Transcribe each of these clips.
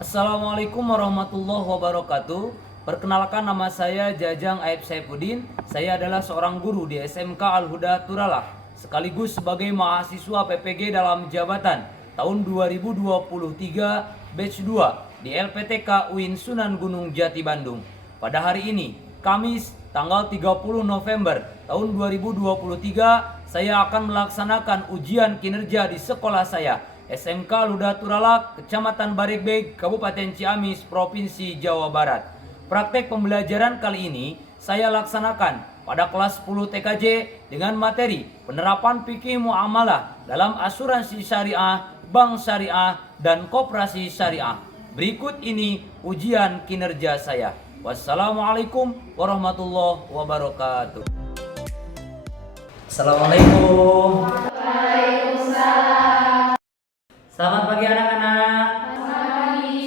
Assalamualaikum warahmatullahi wabarakatuh. Perkenalkan, nama saya Jajang Aib Saifuddin. Saya adalah seorang guru di SMK Al-Huda Turalah, sekaligus sebagai mahasiswa PPG dalam jabatan tahun 2023 batch 2 di LPTK UIN Sunan Gunung Jati Bandung. Pada hari ini, Kamis tanggal 30 November tahun 2023, saya akan melaksanakan ujian kinerja di sekolah saya, SMK Al-Huda Turalah, Kecamatan Baregbeg, Kabupaten Ciamis, Provinsi Jawa Barat. Praktek pembelajaran kali ini saya laksanakan pada kelas 10 TKJ dengan materi penerapan fikih muamalah dalam asuransi syariah, bank syariah, dan koperasi syariah. Berikut ini ujian kinerja saya. Wassalamualaikum warahmatullahi wabarakatuh. Assalamualaikum. Waalaikumsalam. Selamat pagi anak-anak.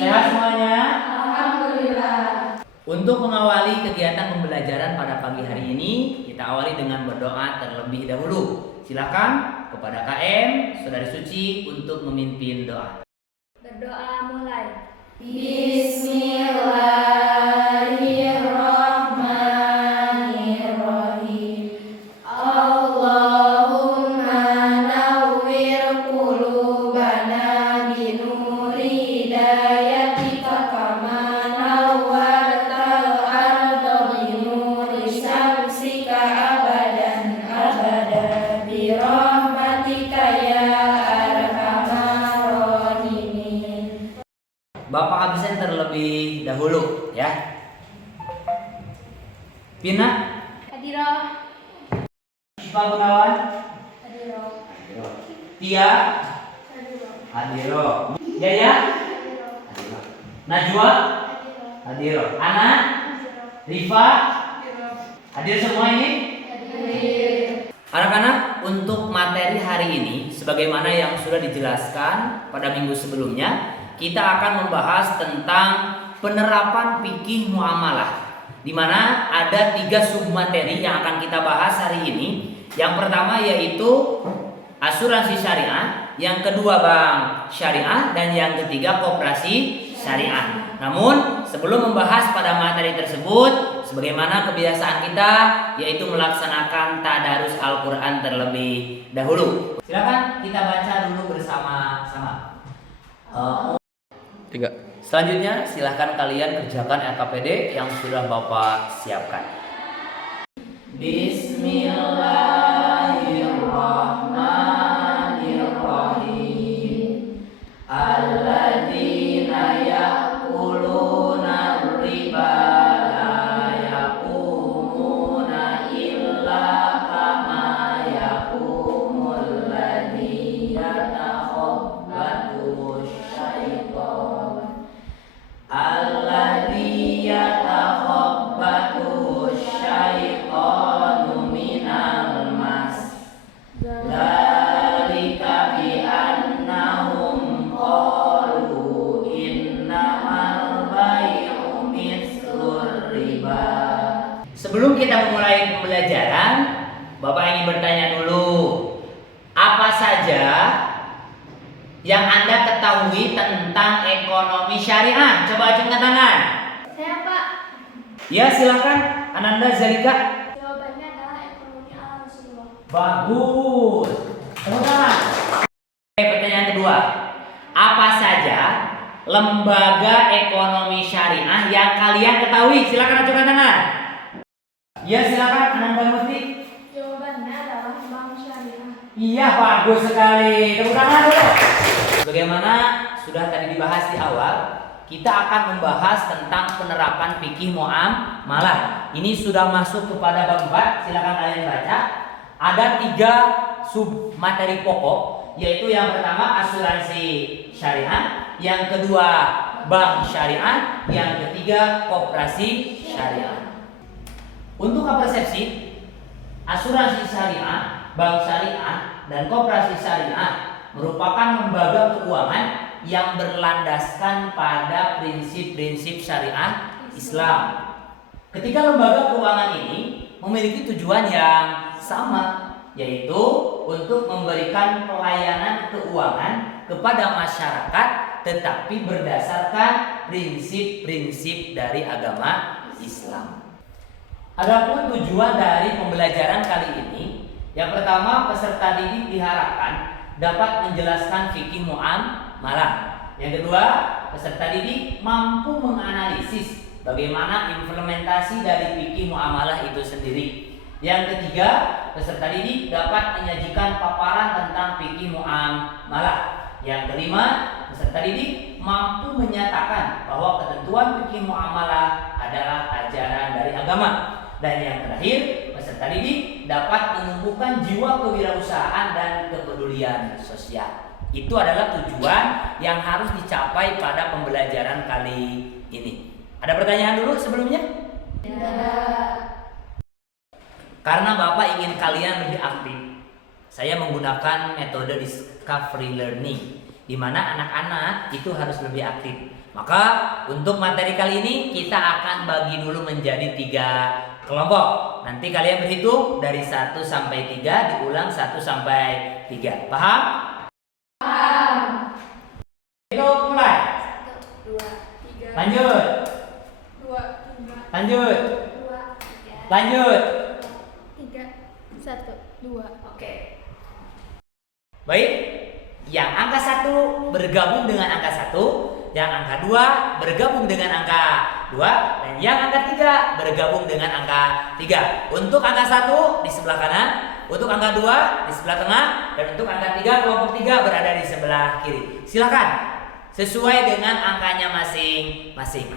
Sehat semuanya? Alhamdulillah. Untuk mengawali kegiatan pembelajaran pada pagi hari ini, kita awali dengan berdoa terlebih dahulu. Silakan kepada KM, Saudari Suci, untuk memimpin doa. Berdoa mulai. Bismillahirrahmanirrahim. Allahumma nawwir qulubana binuri hidayatika kama nawwartal arda binuri syamsika abadan abada birahmatika ya arhamar rahimin. Bapak absen terlebih dahulu ya. Pina, Hadiroh. Syifa Gunawan, Hadiroh. Tia, Hadiroh. Hadiro, Yaya, Hadiro, Najwa, Hadiro, Ana, Rifa, hadir semua ini. Anak-anak, untuk materi hari ini sebagaimana yang sudah dijelaskan pada minggu sebelumnya, kita akan membahas tentang penerapan fikih muamalah, di mana ada 3 submateri yang akan kita bahas hari ini. Yang pertama yaitu asuransi syariah, yang kedua bank syariah, dan yang ketiga koperasi syariah. Namun sebelum membahas pada materi tersebut, sebagaimana kebiasaan kita, yaitu melaksanakan tadarus Al-Quran terlebih dahulu. Silakan kita baca dulu bersama-sama. 3. Selanjutnya silahkan kalian kerjakan LKPD yang sudah Bapak siapkan. Bismillahirrahmanirrahim. Alladzina ya'kuluna riba la yaqumuna illa kama yaqumul ladzi yatakhabbathu syaitan. Alladzi yatakhabbathu syaitanu minal mas. Dzalika bi annahum qalu innamal bai'u mislur riba. Sebelum kita memulai pembelajaran, Bapak ingin bertanya dulu, apa saja yang Anda ketahui tentang ekonomi syariah? Coba acungkan tangan. Saya Pak. Ya, silakan Ananda Zalika. Jawabannya adalah ekonomi ala Rasulullah. Bagus. Tepuk tangan. Oke, pertanyaan kedua. Apa saja lembaga ekonomi syariah yang kalian ketahui? Silakan acungkan tangan. Ya, silakan Ananda Murti. Jawabannya adalah bank syariah. Iya, bagus sekali. Tepuk tangan dulu. Bagaimana sudah tadi dibahas di awal, kita akan membahas tentang penerapan fikih muamalah. Ini sudah masuk kepada bab 4. Silakan kalian baca. Ada 3 sub materi pokok, yaitu yang pertama asuransi syariah, yang kedua bank syariah, yang ketiga koperasi syariah. Untuk persepsi, asuransi syariah, bank syariah, dan koperasi syariah merupakan lembaga keuangan yang berlandaskan pada prinsip-prinsip syariah Islam. Ketiga lembaga keuangan ini memiliki tujuan yang sama, yaitu untuk memberikan pelayanan keuangan kepada masyarakat tetapi berdasarkan prinsip-prinsip dari agama Islam. Adapun tujuan dari pembelajaran kali ini, yang pertama, peserta didik diharapkan dapat menjelaskan fikih muamalah. Yang kedua, peserta didik mampu menganalisis bagaimana implementasi dari fikih muamalah itu sendiri. Yang ketiga, peserta didik dapat menyajikan paparan tentang fikih muamalah. Yang kelima, peserta didik mampu menyatakan bahwa ketentuan fikih muamalah adalah ajaran dari agama. Dan yang terakhir, peserta didik dapat menumbuhkan jiwa kewirausahaan dan kepedulian sosial. Itu adalah tujuan yang harus dicapai pada pembelajaran kali ini. Ada pertanyaan dulu sebelumnya? Karena Bapak ingin kalian lebih aktif, saya menggunakan metode discovery learning, di mana anak-anak itu harus lebih aktif. Maka untuk materi kali ini kita akan bagi dulu menjadi 3 kelompok. Nanti kalian berhitung dari 1 sampai 3, diulang 1 sampai 3. Paham? Paham. Itu mulai. 1, 2, 3. Lanjut. 2, 5. Lanjut. 2, 3. Lanjut. 3, 1, 2. Oke. Baik. Yang angka 1 bergabung dengan angka 1, yang angka 2 bergabung dengan angka 2, dan yang angka 3 bergabung dengan angka 3. Untuk angka 1 di sebelah kanan, untuk angka 2 di sebelah tengah, dan untuk angka 3 kelompok 3 berada di sebelah kiri. Silakan sesuai dengan angkanya masing-masing.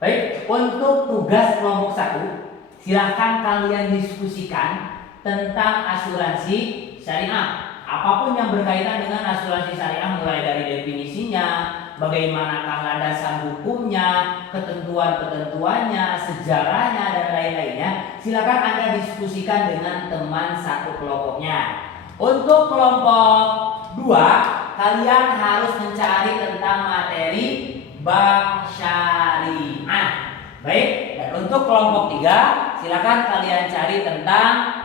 Baik, untuk tugas kelompok 1, silakan kalian diskusikan tentang asuransi syariah. Apapun yang berkaitan dengan asuransi syariah, mulai dari definisinya, bagaimanakah landasan hukumnya, ketentuan-ketentuannya, sejarahnya, dan lain-lainnya, silakan Anda diskusikan dengan teman satu kelompoknya. Untuk kelompok 2, kalian harus mencari tentang materi bank syariah. Baik, dan untuk kelompok 3, silakan kalian cari tentang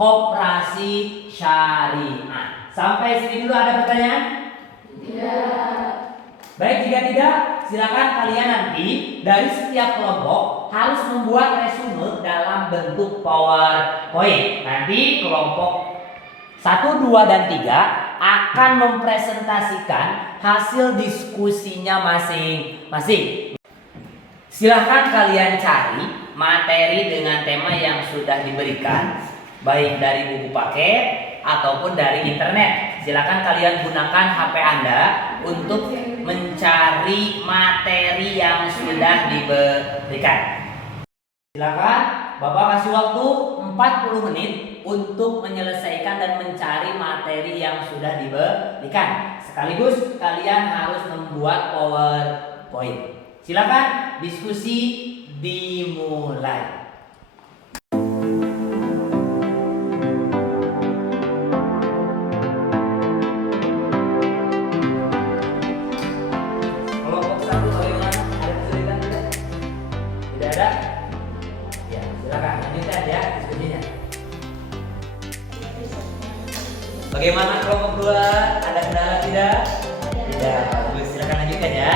koperasi syariah. Sampai sini dulu ada pertanyaan? Tidak. Baik, jika tidak, silakan kalian nanti dari setiap kelompok harus membuat resume dalam bentuk PowerPoint. Nanti kelompok 1, 2, dan 3 akan mempresentasikan hasil diskusinya masing-masing. Silahkan kalian cari materi dengan tema yang sudah diberikan, baik dari buku paket ataupun dari internet. Silakan kalian gunakan HP Anda untuk mencari materi yang sudah diberikan. Silakan Bapak kasih waktu 40 menit untuk menyelesaikan dan mencari materi yang sudah diberikan. Sekaligus kalian harus membuat PowerPoint. Silakan diskusi dimulai. Bagaimana kelompok 2? Ada kendala tidak? Tidak. Bagus, silakan lanjutkan ya.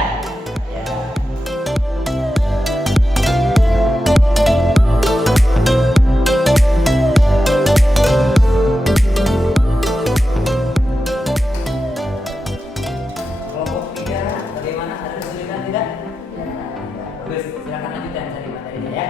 Ya. Kelompok 3, bagaimana? Ada kesulitan tidak? Tidak. Bagus, silakan lanjutkan cari materinya ya.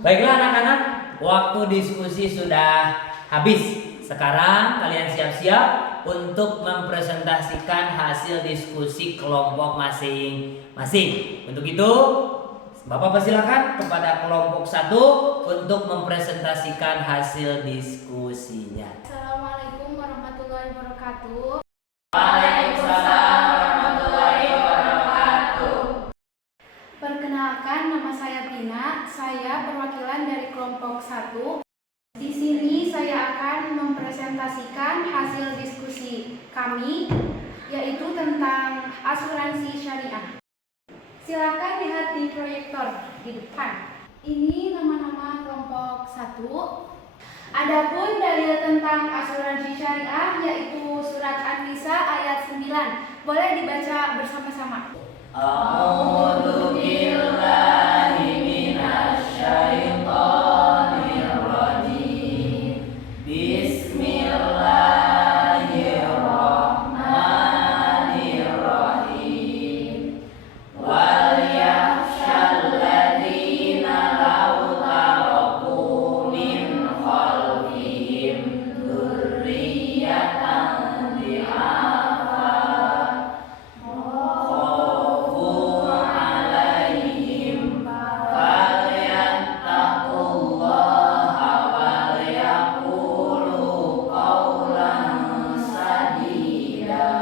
Baiklah anak-anak, waktu diskusi sudah habis. Sekarang kalian siap-siap untuk mempresentasikan hasil diskusi kelompok masing-masing. Untuk itu, Bapak persilakan kepada kelompok 1 untuk mempresentasikan hasil diskusinya. Assalamualaikum warahmatullahi wabarakatuh. Waalaikumsalam warahmatullahi wabarakatuh. Perkenalkan, nama saya Bina. Saya perwakilan dari kelompok 1. Di sini saya akan mempresentasikan hasil diskusi kami, yaitu tentang asuransi syariah. Silakan lihat di proyektor di depan. Ini nama-nama kelompok 1. Adapun dalil tentang asuransi syariah yaitu surat An-Nisa ayat 9. Boleh dibaca bersama-sama. A'udzu billahi minasy syaithanir rajim. Bismillahirrahmanirrahim. Wal yakhshal ladzina law taraku min khalfihim dzurriyyatan dhi'afan khafu 'alaihim falyattaqullaha wal yaqulu qawlan sadida.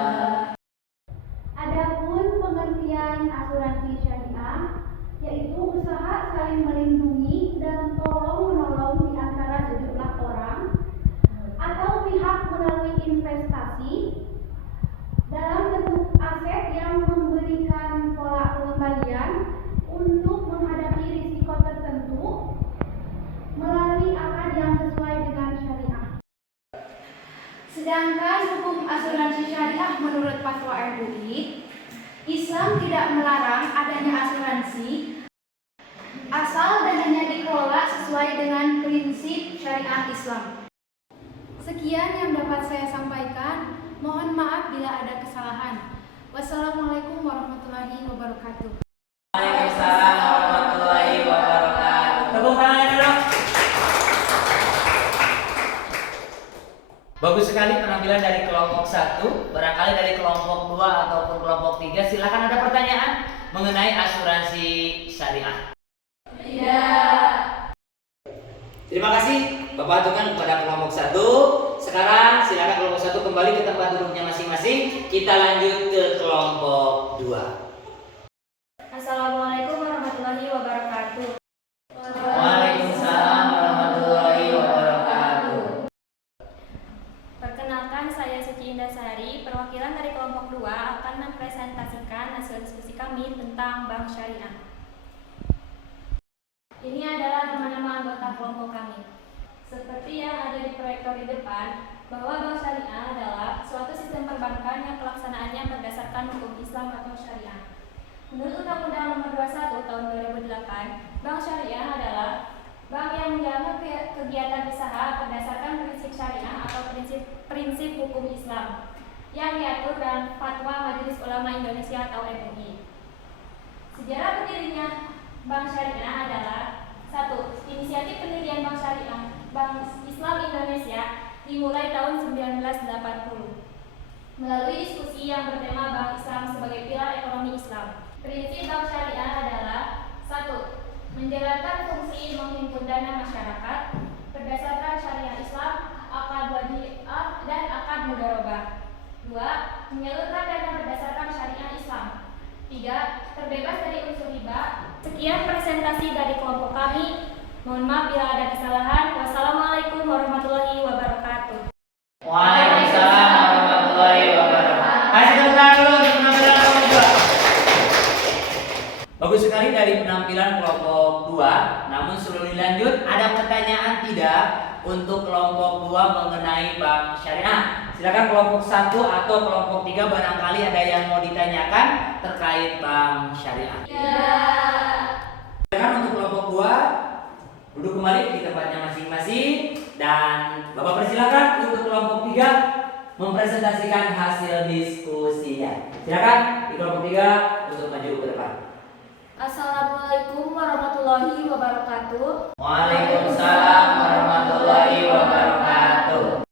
Adapun pengertian asuransi syariah yaitu usaha saling melindungi dan tolong-menolong di antara sejumlah orang atau pihak melalui investasi dalam bentuk aset yang memberikan pola pengembalian untuk menghadapi risiko tertentu melalui akad yang sesuai dengan syariah. Sedangkan hukum asuransi syariah menurut fatwa MUI, Islam tidak melarang adanya asuransi asal dananya dikelola sesuai dengan prinsip syariah Islam. Sekian yang dapat saya sampaikan. Mohon maaf bila ada kesalahan. Wassalamualaikum warahmatullahi wabarakatuh. Waalaikumsalam warahmatullahi wabarakatuh. Tepuk tangan dulu. Bagus sekali penampilan dari kelompok 1. Barangkali dari kelompok 2 ataupun kelompok 3 silakan ada pertanyaan mengenai asuransi syariah. Terima kasih Bapak aturkan kepada kelompok 1. Sekarang silakan kelompok 1 kembali ke tempat duduknya masing-masing. Kita lanjut ke kelompok 2. Assalamualaikum warahmatullahi wabarakatuh. Waalaikumsalam warahmatullahi wabarakatuh. Perkenalkan, saya Suci Indasari, perwakilan dari kelompok 2 akan mempresentasikan hasil diskusi kami tentang bank syariah. Ini adalah nama-nama anggota kelompok kami. Seperti yang ada di proyektor di depan, bahwa bank syariah adalah suatu sistem perbankan yang pelaksanaannya berdasarkan hukum Islam atau syariah. Menurut Undang-Undang Nomor 21 Tahun 2008, bank syariah adalah bank yang menjalankan kegiatan usaha berdasarkan prinsip syariah atau prinsip hukum Islam yang diatur dalam Fatwa Majelis Ulama Indonesia atau MUI. Sejarah berdirinya bank syariah adalah: 1. Inisiatif pendirian bank syariah Bank Islam Indonesia dimulai tahun 1980 melalui diskusi yang bertema Bank Islam sebagai pilar ekonomi Islam. Prinsip bank syariah adalah: 1. Menjalankan fungsi menghimpun dana masyarakat berdasarkan syariah Islam, akad wadiah dan akad mudharabah. 2. Menyalurkan dana berdasarkan syariah Islam. 3. Terbebas dari unsur riba. Sekian presentasi dari kelompok kami. Mohon maaf bila ada kesalahan. Wassalamualaikum warahmatullahi wabarakatuh. Waalaikumsalam warahmatullahi wabarakatuh. Kasih tepuk tangan dulu untuk penampilan kelompok 2. Bagus sekali dari penampilan kelompok 2. Namun sebelum dilanjut, ada pertanyaan tidak untuk kelompok 2 mengenai bank syariah? Silakan kelompok 1 atau kelompok 3 barangkali ada yang mau ditanyakan terkait bank syariah. Silakan untuk kelompok 2 duduk kembali di tempatnya masing-masing dan Bapak persilakan untuk kelompok 3 mempresentasikan hasil diskusinya. Silakan di kelompok 3 untuk maju ke depan. Assalamualaikum warahmatullahi wabarakatuh. Waalaikumsalam warahmatullahi wabarakatuh.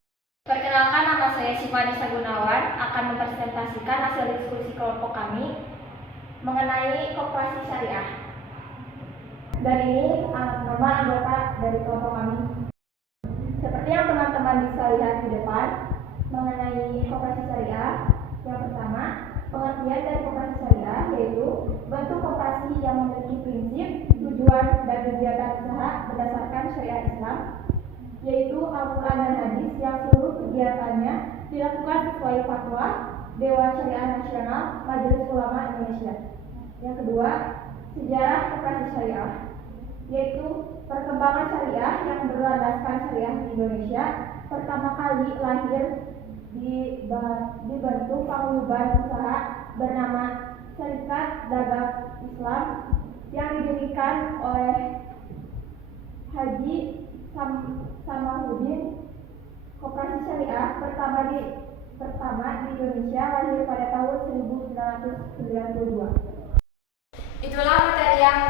Perkenalkan, nama saya Syifa Nisa Gunawan akan mempresentasikan hasil diskusi kelompok kami mengenai koperasi syariah. Dan ini nama anggota dari kelompok kami. Seperti yang teman-teman bisa lihat di depan mengenai koperasi syariah, yang pertama, pengertian dari koperasi syariah yaitu bentuk koperasi yang memiliki prinsip, tujuan, dan kegiatan usaha berdasarkan syariat Islam, yaitu Al-Quran dan Hadis yang seluruh kegiatannya dilakukan sesuai fatwa Dewan Syariah Nasional Majelis Ulama Indonesia. Yang kedua, sejarah koperasi syariah, yaitu perkembangan syariah yang berlandaskan syariah di Indonesia pertama kali lahir dibentuk paguyuban usaha bernama Serikat Dagang Islam yang didirikan oleh Haji Samahuddin. Koperasi syariah pertama di Indonesia lahir pada tahun 1992. Itulah materi yang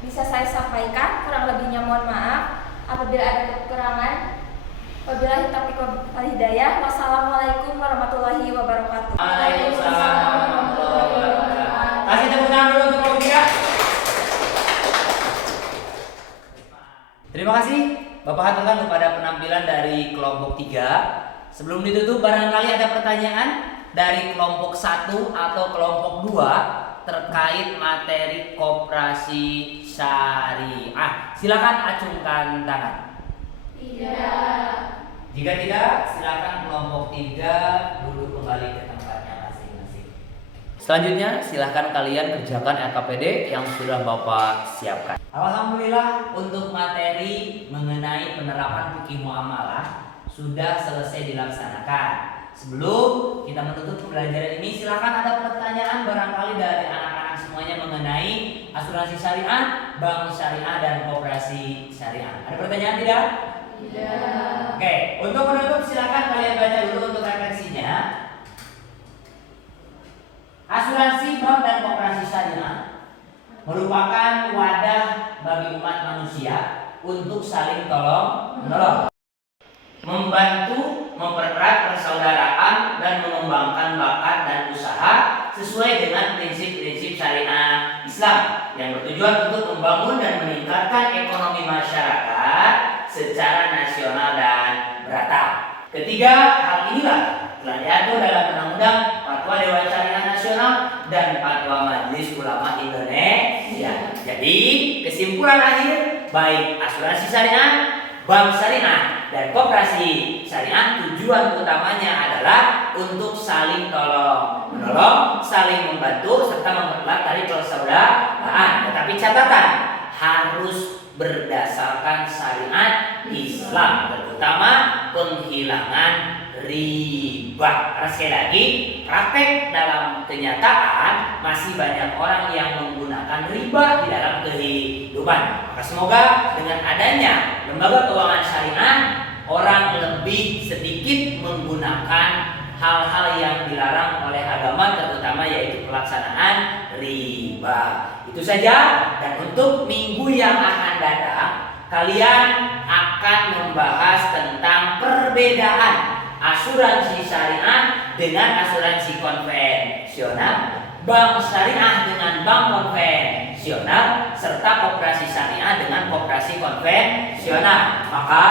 bisa saya sampaikan. Kurang lebihnya mohon maaf apabila ada kekurangan. Wabillahi taufiq wal hidayah. Wassalamualaikum warahmatullahi wabarakatuh. Waalaikumsalam warahmatullahi wabarakatuh. Kasih tepuk tangan dulu untuk kelompok 3. Terima kasih Bapak haturkan kepada penampilan dari kelompok 3. Sebelum ditutup, barangkali ada pertanyaan dari kelompok 1 atau kelompok 2 terkait materi koperasi syariah. Silakan acungkan tangan. Tidak. Jika tidak, silakan kelompok 3 duduk kembali ke tempatnya masing-masing. Selanjutnya, silakan kalian kerjakan LKPD yang sudah Bapak siapkan. Alhamdulillah, untuk materi mengenai penerapan fikih muamalah sudah selesai dilaksanakan. Sebelum kita menutup pembelajaran ini, silakan ada pertanyaan barangkali dari anak-anak semuanya mengenai asuransi syariah, bank syariah, dan koperasi syariah. Ada pertanyaan tidak? Tidak. Oke, untuk menutup silakan kalian baca dulu untuk referensinya. Asuransi bank dan koperasi syariah merupakan wadah bagi umat manusia untuk saling tolong menolong, membantu mempererat persaudaraan dan mengembangkan bakat dan usaha sesuai dengan prinsip-prinsip syariah Islam yang bertujuan untuk membangun dan meningkatkan ekonomi masyarakat secara nasional dan merata. Ketiga, hal inilah telah diatur dalam Undang-Undang Fatwa Dewan Syariah Nasional dan Fatwa Majelis Ulama Indonesia. Jadi, kesimpulan akhir, baik asuransi syariah, bank syariah, dan koperasi syariah tujuan utamanya adalah untuk saling tolong menolong, saling membantu, serta mempererat tali persaudaraan. Tetapi catatan, harus berdasarkan syariat Islam, terutama penghilangan riba. Karena sekali lagi, praktek dalam kenyataan masih banyak orang yang menggunakan riba di dalam kehidupan. Maka semoga dengan adanya lembaga keuangan syariah, orang lebih sedikit menggunakan hal-hal yang dilarang oleh agama, terutama yaitu pelaksanaan riba. Itu saja, dan untuk minggu yang akan datang kalian akan membahas tentang perbedaan asuransi syariah dengan asuransi konvensional, bank syariah dengan bank konvensional, serta koperasi syariah dengan koperasi konvensional. Maka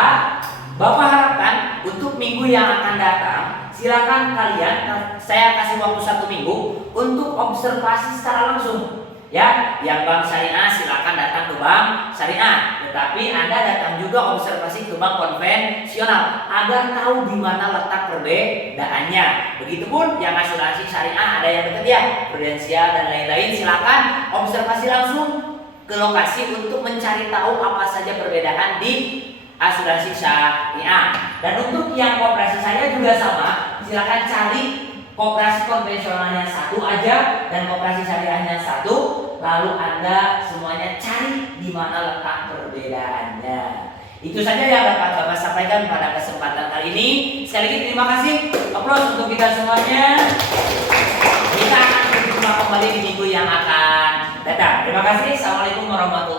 Bapak harapkan untuk minggu yang akan datang, silakan kalian, saya kasih waktu 1 minggu untuk observasi secara langsung. Ya, yang bank syariah silakan datang ke bank syariah, tetapi Anda datang juga observasi ke bank konvensional agar tahu di mana letak perbedaannya. Begitupun yang asuransi syariah ada yang dekat ya, prudensial dan lain-lain, silakan observasi langsung ke lokasi untuk mencari tahu apa saja perbedaan di asuransi syariah. Dan untuk yang koperasi syariah juga sama, silakan cari koperasi konvensionalnya 1 aja dan koperasi syariahnya 1, lalu Anda semuanya cari di mana letak perbedaannya. Itu saja yang dapat Bapak sampaikan pada kesempatan kali ini. Sekali lagi terima kasih. Aplaus untuk kita semuanya. Kita akan berjumpa kembali di minggu yang akan datang. Terima kasih. Assalamualaikum warahmatullahi wabarakatuh.